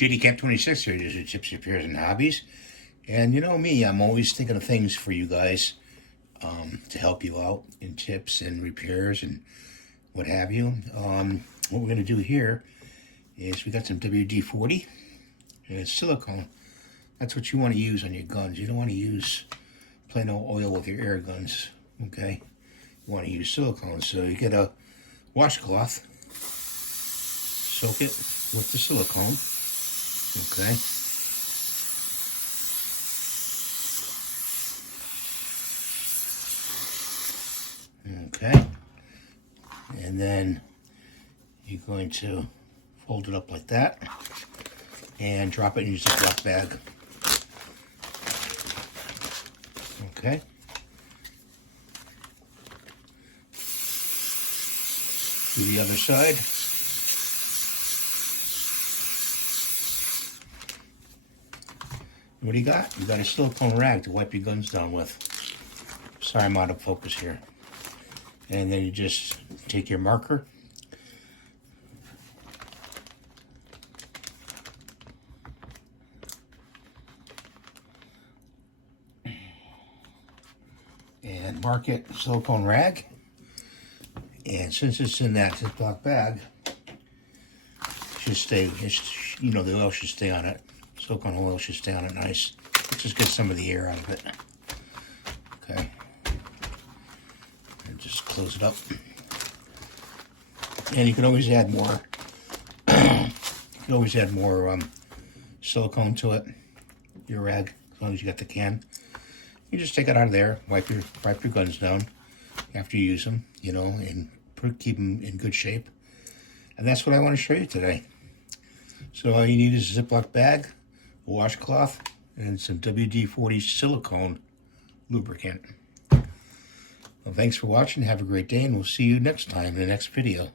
JD Camp 26 here, just Tips, Repairs, and Hobbies. And you know me, I'm always thinking of things for you guys to help you out in tips and repairs and what have you. What we're going to do here is we got some WD-40 and it's silicone. That's what you want to use on your guns. You don't want to use plain old oil with your air guns, okay? You want to use silicone. So you get a washcloth, soak it with the silicone, okay? Okay, and then you're going to fold it up like that and drop it in your Ziploc bag. Okay. Do the other side. What do you got? You got a silicone rag to wipe your guns down with. Sorry, I'm out of focus here. And then you just take your marker and mark it silicone rag. And since it's in that Ziploc bag, it should stay, you know, the oil should stay on it. Silicone oil should stay on it nice. Let's just get some of the air out of it. Okay. And just close it up. And you can always add more. You can always add more silicone to it. Your rag, as long as you got the can. You just take it out of there, wipe your guns down after you use them, you know, and keep them in good shape. And that's what I want to show you today. So all you need is a Ziploc bag, a washcloth, and some WD-40 silicone lubricant. Well, thanks for watching. Have a great day, and we'll see you next time in the next video.